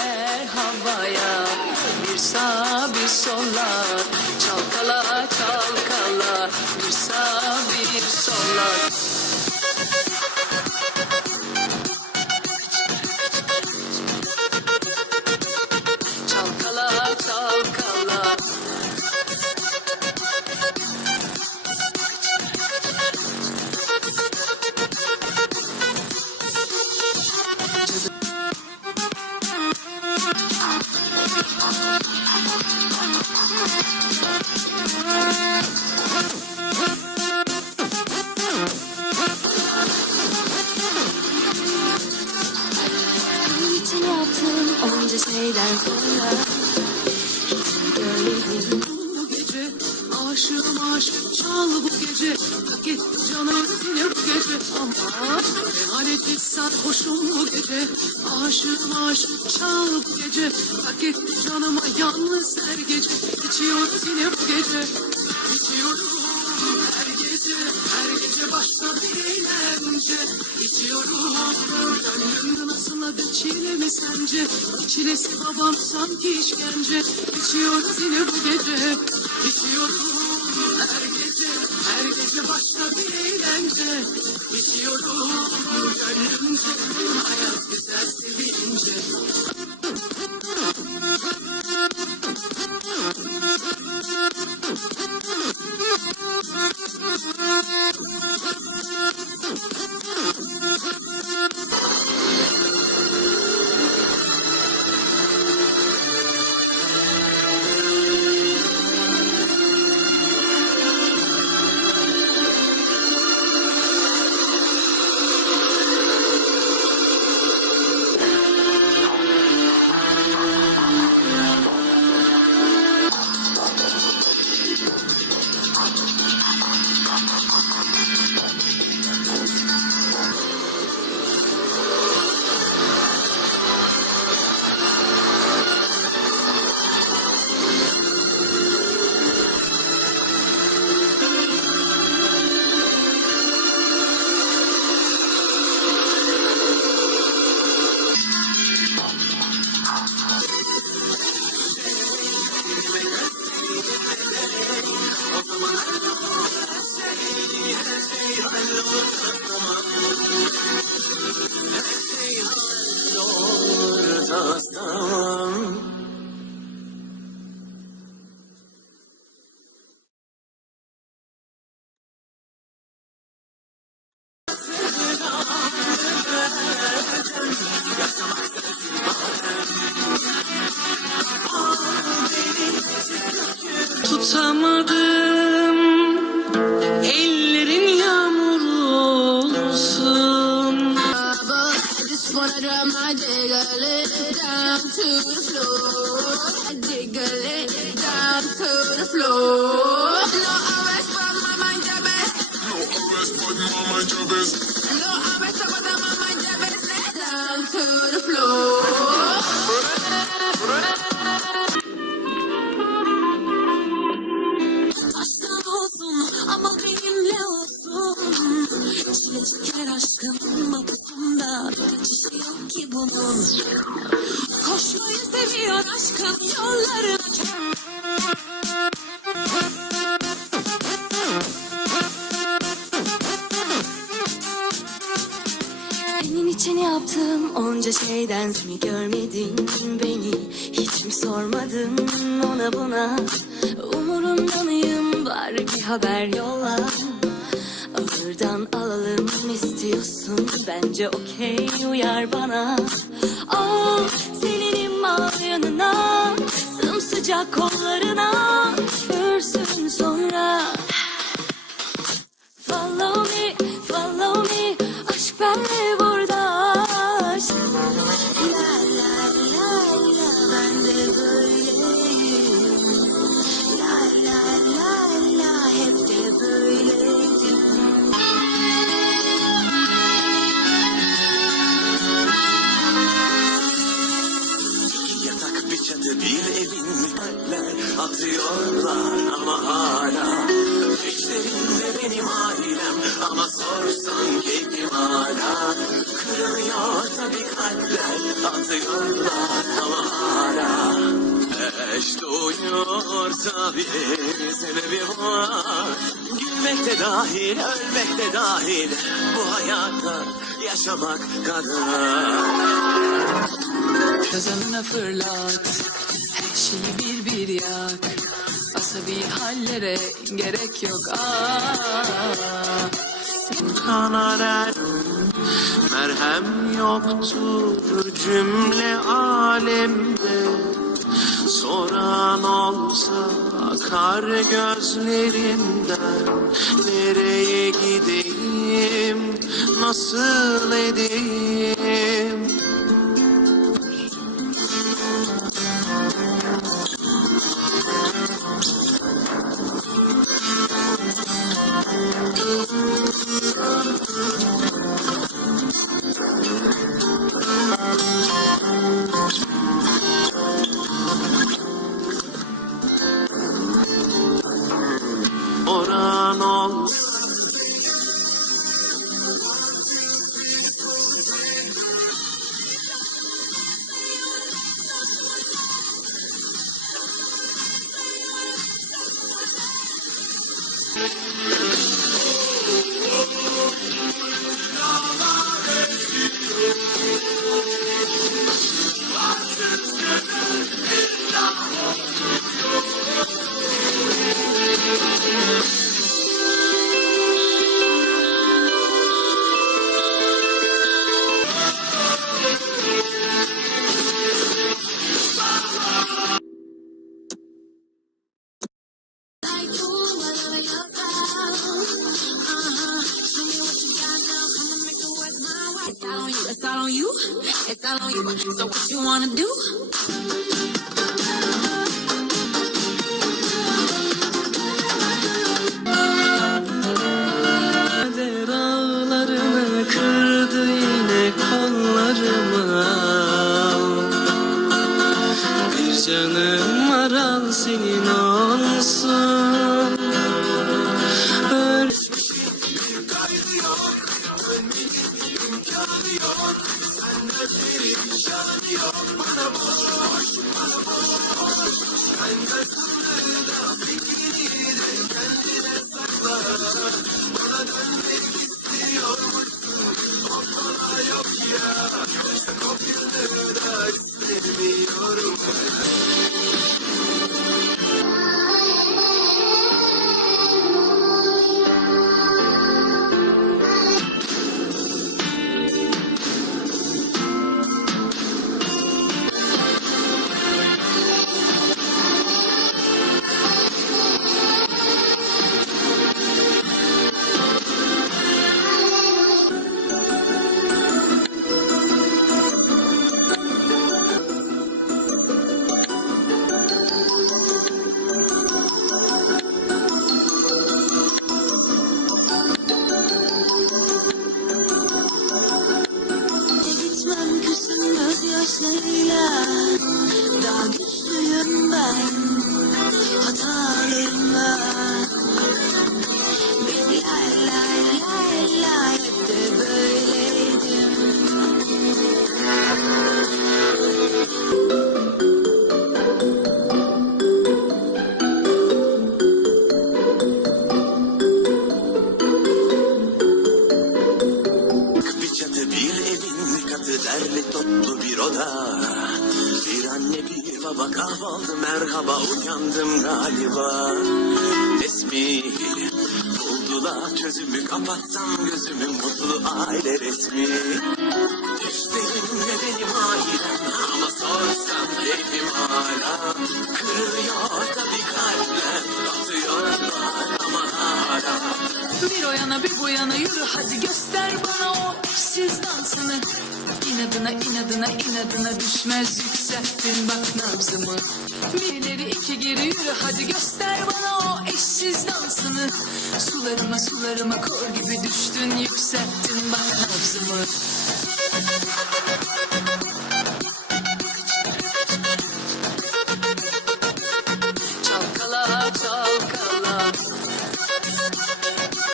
eller havaya Bir sağ bir sola şeyden sonra görmedim bu gece Aşığım aşık çal bu gece. Hak etti canım yine bu gece. Ama Meyhaneci sarhoşum bu gece. Aşığım aşık çal bu gece. Hak etti canıma yalnız her gece. İçiyoruz yine bu gece. İçiyoruz eğlence İçiyorum. Gönlümde nasıl adı çile mi sence Çilesi babam sanki işkence. İçiyoruz yine bu gece. İçiyoruz her gece. Her gece başka bir eğlence. İçiyorum Gönlümce hayat güzel sevince to the floor. Jiggle it down to the floor. No arrest, mind your best. No arrest, mind your best. No arrest, my mind your best. Down to the floor. Aşkın olsun ama benimle olsun. Çile aşkım kapısında. Kaçışı yok ki bunun. Koşmayı seviyor aşkım yollarına. Senin için yaptığım onca şeyden seni görmedin beni. Hiç mi sormadın ona buna? Umurumda mıyım? Bari bir haber yolla. Ağırdan alalım istiyorsun. Bence okey uyar bana. Oh seninim mavi yanına sımsıcak kollarına Kızıyorlar havana Eş duyuyorsa bir sebebi var Gülmek de dahil, ölmek de dahil Bu hayatta yaşamak kadar Kazanına fırlat, her şeyi bir bir yak Asabi hallere gerek yok ah. Kanaren Merhem yoktur cümle alemde. Soran olsa akar gözlerimden. Nereye gideyim, nasıl edeyim on you. It's all on you. So what you wanna do? Show me the derli toplu bir oda. Bir anne bir baba kahvaltı. Merhaba uyandım galiba. Resmi buldular çözümü kapatsam gözümü mutlu aile resmi. Düşlerim ve benim ailem ama sorsam keyfim hala Kırılıyor tabii kalpler. Hala Bir o yana bir bu yana yürü. Hadi göster bana o eşsiz dansını. İnadına inadına inadına düşmez yükselttin bak nabzımı. Bir iki geri yürü. Hadi göster bana o eşsiz dansını. Sularıma sularıma kor gibi düştün yükselttin bak nabzımı